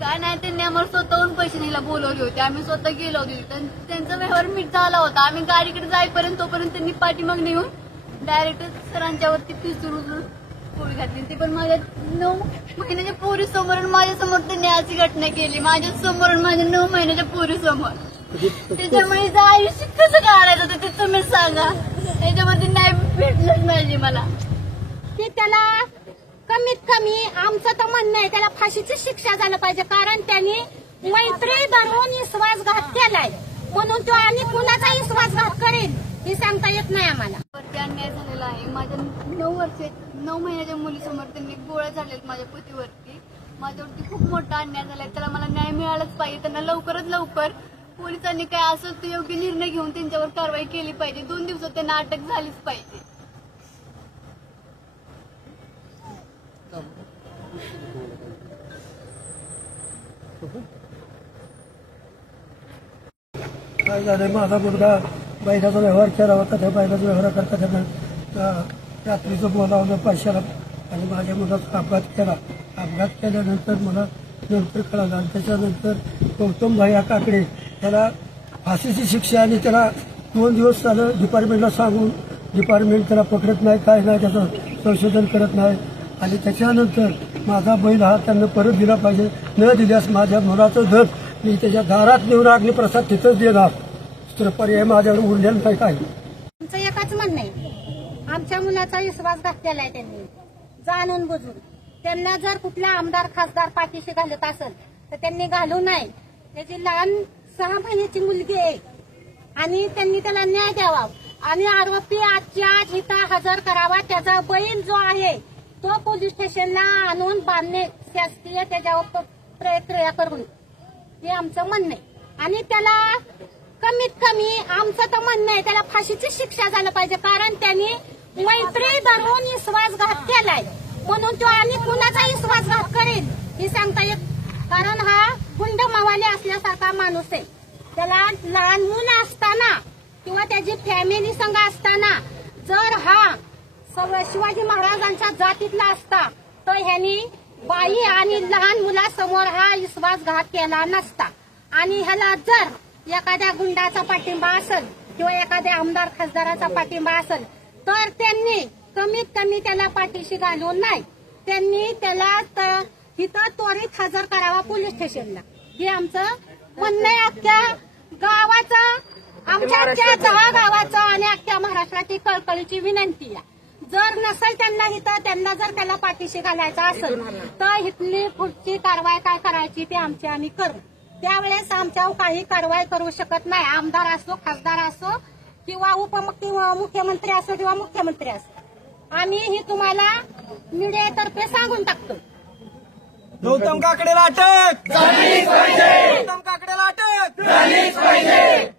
काय नाही, त्यांनी आम्हाला स्वतःहून पैसे न्यायला बोलवले होते. आम्ही स्वतः गेलो होतो. त्यांचा व्यवहार मीठ झाला होता. आम्ही गाडीकडे जाईपर्यंत तोपर्यंत त्यांनी पाठीमागून येऊन डायरेक्ट सरांच्या वरती पिस्तूल उचलून गोळी घातली. ती पण माझ्या 9 महिन्याच्या पोरी समोर, माझ्या समोर त्यांनी अशी घटना केली. माझ्या समोर, माझ्या 9 महिन्याच्या पोरी समोर. त्याच्यामुळे आयुष्य कसं काढायचं होतं ते तुम्ही सांगा. त्याच्यामध्ये नाही भेटलंच पाहिजे मला. की त्याला कमीत कमी आमचं तर म्हणणं आहे त्याला फाशीची शिक्षा झालं पाहिजे. कारण त्यांनी मैत्री धरून विश्वासघात केलाय, म्हणून तो आणि कुणाचा विश्वासघात करेल हे सांगता येत नाही आम्हाला. वरती अन्याय झालेला आहे. माझ्या 9 महिन्याच्या मुलीसमोर त्यांनी गोळ्या झालेत माझ्या पतीवरती. माझ्यावरती खूप मोठा अन्याय झालाय. त्याला मला न्याय मिळालाच पाहिजे. त्यांना लवकरात लवकर पोलिसांनी काय असं ते योग्य निर्णय घेऊन त्यांच्यावर कारवाई केली पाहिजे. 2 दिवसात त्यांना अटक झालीच पाहिजे. काय झालंय, माझा मुलगा बैलाचा व्यवहार केला होता. त्या बैलाचा व्यवहार करता त्यांना रात्रीचं बोलावलं पैशाला आणि माझ्या मुलाचा अपघात केला. अपघात केल्यानंतर मला नंतर कळालं आणि त्याच्यानंतर गौतम भैया काकडे त्याला फाशीची शिक्षा आणि त्याला 2 दिवस झालं डिपार्टमेंटला सांगून डिपार्टमेंट त्याला पकडत नाही, काय नाही, त्याचं संशोधन करत नाही. आणि त्याच्यानंतर माझा बैल हा त्यांना परत दिला पाहिजे. न दिल्यास माझ्या मुलाचं घर मी त्याच्या दारात नेऊन अग्निप्रसाद तिथंच देणार. तर पर्याय माझ्याकडे उरलेला नाही. काय आमचं एकच म्हणणं आहे, आमच्या मुलाचा विश्वासघात केलाय त्यांनी जाणून बुजून. त्यांना जर कुठला आमदार खासदार पाठीशी घालत असेल तर त्यांनी घालू नये. त्याची लहान 6 महिन्याची मुलगी आहे आणि त्यांनी त्याला न्याय द्यावा आणि आरोपी आजच्या आज इथं हजर करावा. त्याचा बैल जो आहे तो पोलीस स्टेशनला आणून बांधणे शासकीय त्याच्यावर प्रक्रिया करून हे आमचं म्हणणं आहे. आणि त्याला कमीत कमी आमचं तर म्हणणं आहे त्याला फाशीची शिक्षा झालं पाहिजे. कारण त्यांनी मैत्री धरून विश्वासघात केलाय, म्हणून तो आणि कुणाचा विश्वासघात करेल हे सांगता येत. कारण हा गुंड मावाले असल्यासारखा माणूस आहे. त्याला लहान मुलं असताना किंवा त्याची फॅमिली संघ असताना जर हा शिवाजी महाराजांच्या जातीतला असता तर ह्यांनी बाई आणि लहान मुलासमोर हा विश्वासघात केला नसता. आणि ह्याला जर एखाद्या गुंडाचा पाठिंबा असेल किंवा एखाद्या आमदार खासदाराचा पाठिंबा असेल तर त्यांनी कमीत कमी त्याला पाठीशी घालून नाही, त्यांनी त्याला इथं त्वरित हजर करावा पोलीस स्टेशनला. हे आमचं म्हणणं आहे. अख्ख्या गावाचं, आमच्या 10 गावाचं आणि अख्ख्या महाराष्ट्राची कळकळीची विनंती आहे. जर नसेल त्यांना इथं त्यांना जर त्याला पाठीशी घालायचं असेल तर इथली पुढची कारवाई काय करायची ते आम्ही करू. त्यावेळेस आमच्यावर काही कारवाई करू शकत नाही. आमदार असो, खासदार असो किंवा उपमुख्यमंत्री असो किंवा मुख्यमंत्री असो. आम्ही ही तुम्हाला मीडियातर्फे सांगून टाकतो. गौतम काकडेला अटक झालीच पाहिजे. गौतम काकडेला अटक झालीच पाहिजे.